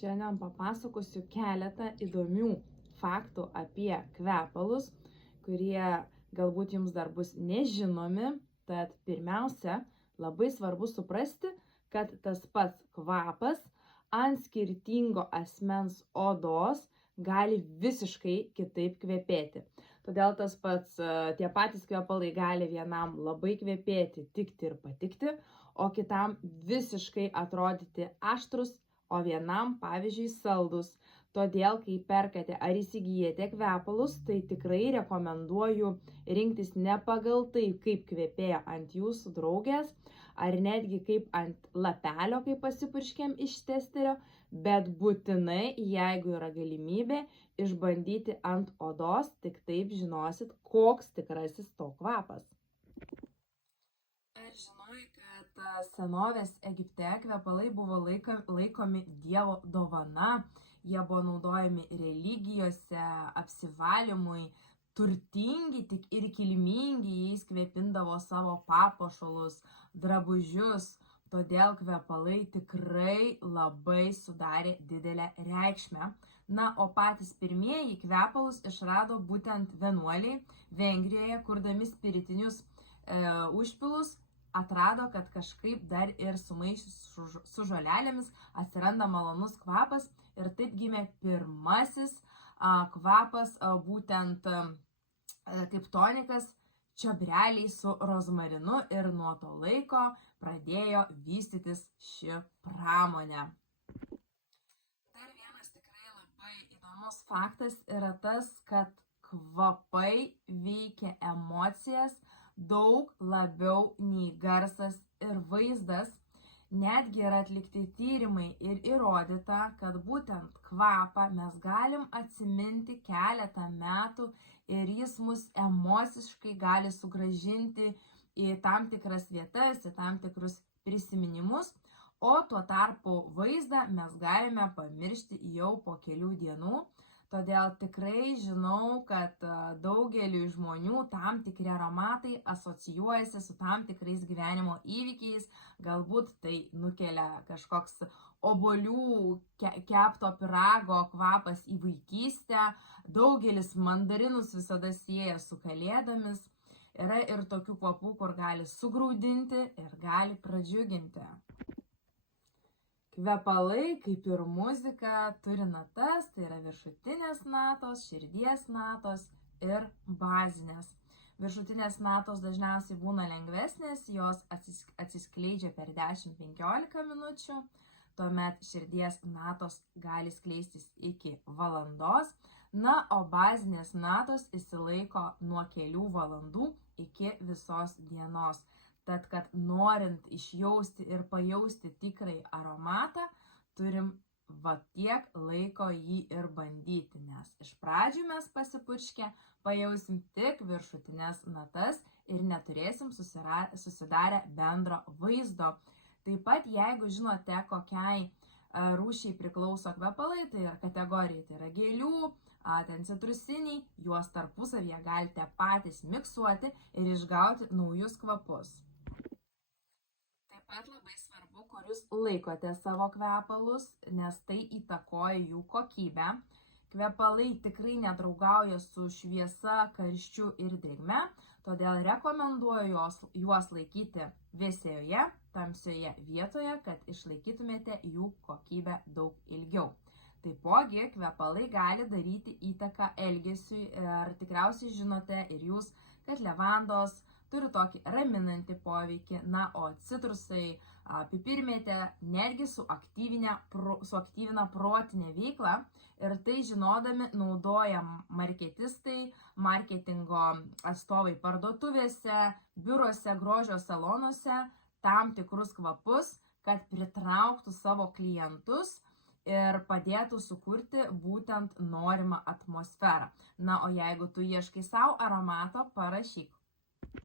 Šiandien papasakosiu keletą įdomių faktų apie kvepalus, kurie galbūt jums dar bus nežinomi. Tad pirmiausia, labai svarbu suprasti, kad tas pats kvapas ant skirtingo asmens odos gali visiškai kitaip kvepėti. Todėl tie patys kvepalai gali vienam labai kvepėti, tikti ir patikti, o kitam visiškai atrodyti aštrus, o vienam, pavyzdžiui, saldus. Todėl, kai perkate ar įsigijate kvepalus, tai tikrai rekomenduoju rinktis ne pagal tai, kaip kvepėjo ant jūsų draugės, ar netgi kaip ant lapelio, kai pasipurškėm iš testerio, bet būtinai, jeigu yra galimybė, išbandyti ant odos, tik taip žinosit, koks tikrasis to kvapas. Ar žinojai, kad senovės Egipte kvepalai buvo laikomi Dievo dovana, jie buvo naudojami religijose, apsivalymui, turtingi tik ir kilmingi, jais kvepindavo savo papuošalus, drabužius, todėl kvepalai tikrai labai sudarė didelę reikšmę. Na, o patys pirmieji kvepalus išrado būtent vienuoliai Vengrijoje, kurdami spiritinius užpilus. Atrado, kad kažkaip dar ir sumaišius su žolelėmis atsiranda malonus kvapas ir taip gimė pirmasis kvapas, būtent kaip tonikas, čiobreliai su rozmarinu, ir nuo to laiko pradėjo vystytis ši pramonė. Dar vienas tikrai labai įdomus faktas yra tas, kad kvapai veikia emocijas daug labiau nei garsas ir vaizdas. Netgi yra atlikti tyrimai ir įrodyta, kad būtent kvapą mes galim atsiminti keletą metų ir jis mus emociškai gali sugrąžinti į tam tikras vietas, į tam tikrus prisiminimus, o tuo tarpu vaizdą mes galime pamiršti jau po kelių dienų. Todėl tikrai žinau, kad daugeliui žmonių tam tikri aromatai asocijuojasi su tam tikrais gyvenimo įvykiais. Galbūt tai nukelia kažkoks obuolių kepto pyrago kvapas į vaikystę. Daugelis mandarinus visada sieja su kalėdomis. Yra ir tokių kvapų, kur gali sugraudinti ir gali pradžiuginti. Kvepalai, kaip ir muzika, turi natas, tai yra viršutinės natos, širdies natos ir bazinės. Viršutinės natos dažniausiai būna lengvesnės, jos atsiskleidžia per 10-15 minučių, tuomet širdies natos gali skleistis iki valandos, na, o bazinės natos išsilaiko nuo kelių valandų iki visos dienos. Tad, kad norint išjausti ir pajausti tikrai aromatą, turim tiek laiko jį ir bandyti, nes iš pradžių mes pasipurškę pajausim tik viršutinės natas ir neturėsim susidarę bendro vaizdo. Taip pat, jeigu žinote, kokiai rūšiai priklauso kvepalai, tai yra kategorijai, tai yra gėlių, ten citrusiniai, juos tarpusavyje galite patys miksuoti ir išgauti naujus kvapus. Taip pat labai svarbu, kur jūs laikote savo kvepalus, nes tai įtakoja jų kokybę. Kvepalai tikrai nedraugauja su šviesa, karščiu ir drėgme, todėl rekomenduoju juos laikyti vėsioje, tamsioje vietoje, kad išlaikytumėte jų kokybę daug ilgiau. Taipogi, kvepalai gali daryti įtaką elgesiui ir tikriausiai žinote ir jūs, kad levandos turi tokį raminantį poveikį, na, o citrusai, pipirmėtė netgi suaktyvina protinę veiklą, ir tai žinodami naudoja marketistai, marketingo atstovai parduotuvėse, biuruose, grožio salonuose tam tikrus kvapus, kad pritrauktų savo klientus ir padėtų sukurti būtent norimą atmosferą. Na, o jeigu tu ieškai savo aromato, parašyk